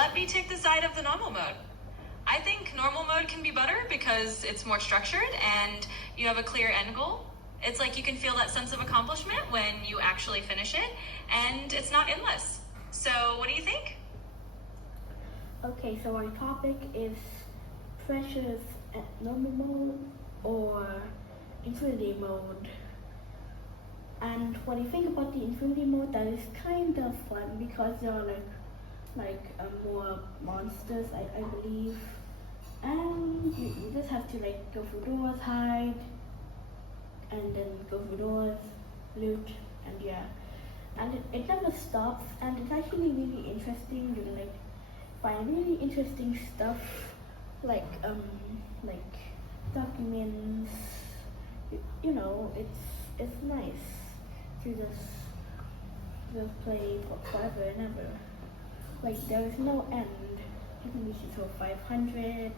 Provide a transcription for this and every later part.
let me take the side of the normal mode. I think normal mode can be better because it's more structured and you have a clear end goal. It's like you can feel that sense of accomplishment when you actually finish it, and it's not endless. So what do you think? Okay, so our topic is pressures at normal mode or infinity mode. And what do you think about the infinity mode? That is kind of fun because there are more monsters, I believe. And you just have to go through doors, hide, and then go through doors, loot, and yeah. And it never stops, and it's actually really interesting. You can find really interesting stuff like documents. You know, it's nice to just play forever and ever. Like there is no end. You can reach it to 500,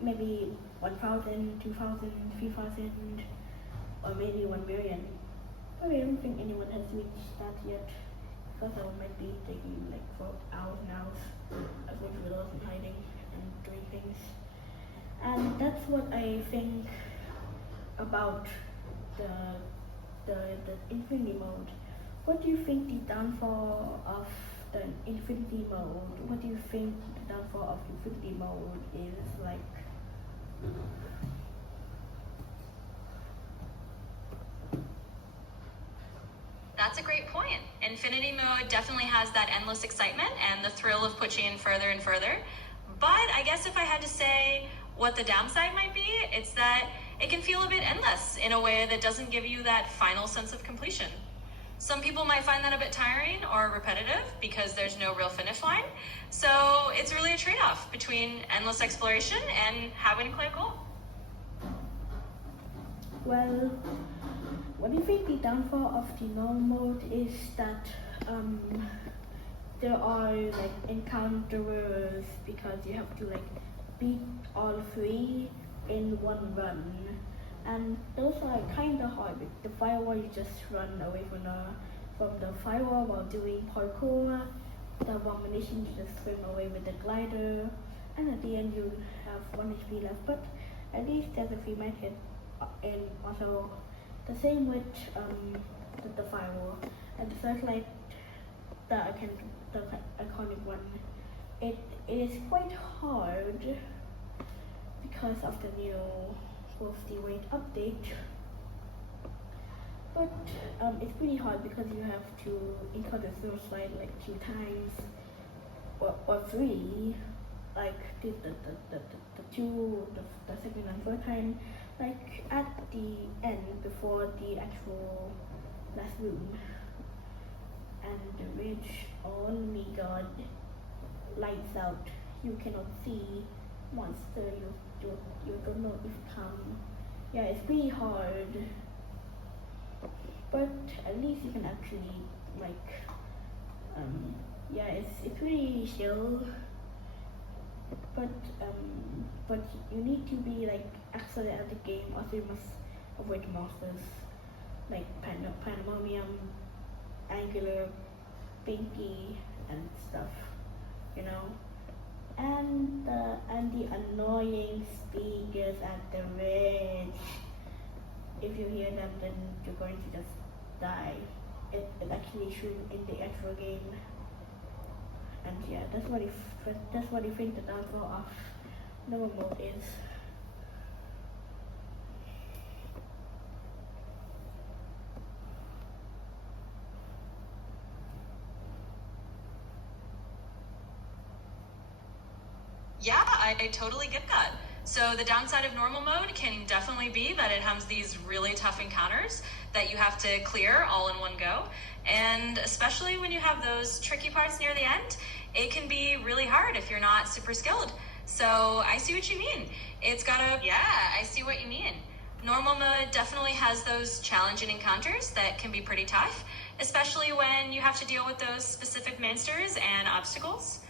maybe 1,000, 2,000, 3,000, or maybe 1 million. But I don't think anyone has reached that yet, because I might be taking for hours and hours of going through doors and hiding and doing things. And that's what I think about the infinity mode. What do you think the downfall of the infinity mode? What do you think the downfall of infinity mode is like? That's a great point. Infinity mode definitely has that endless excitement and the thrill of pushing in further and further. But I guess if I had to say what the downside might be, it's that it can feel a bit endless in a way that doesn't give you that final sense of completion. Some people might find that a bit tiring or repetitive because there's no real finish line. So it's really a trade-off between endless exploration and having a clear goal. Well, what do you think the downfall of the normal mode is that there are encounters because you have to beat all 3 in one run, and those are kind of hard. The firewall, you just run away from the firewall while doing parkour. The abomination, you just swim away with the glider, and at the end you have 1 HP left, but at least there's a 3 med hit, and also the same with the firewall. And the searchlight, the iconic one, it is quite hard because of the new Wolf's Weight update. But it's pretty hard because you have to encounter the searchlight 2 times or 3, the second and third time, at the end before the actual last room. And the bridge, oh my god, lights out. You cannot see monster. You don't know if come. Yeah, it's pretty hard. But at least you can actually yeah, it's pretty chill. But you need to be excellent at the game, also you must avoid monsters like Pandemonium, Angular, Pinky, and stuff, and the annoying speakers at the ridge. If you hear them, then you're going to just die. It actually should in the actual game. And yeah, that's what I think the downfall of normal mode is. Yeah, I totally get that. So the downside of normal mode can definitely be that it has these really tough encounters that you have to clear all in one go. And especially when you have those tricky parts near the end, it can be really hard if you're not super skilled. So I see what you mean. I see what you mean. Normal mode definitely has those challenging encounters that can be pretty tough, especially when you have to deal with those specific monsters and obstacles.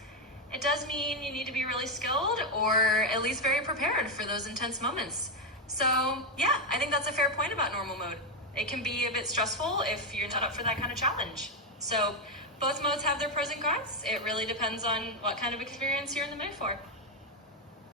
It does mean you need to be really skilled or at least very prepared for those intense moments. So yeah, I think that's a fair point about normal mode. It can be a bit stressful if you're not up for that kind of challenge. So both modes have their pros and cons. It really depends on what kind of experience you're in the mood for.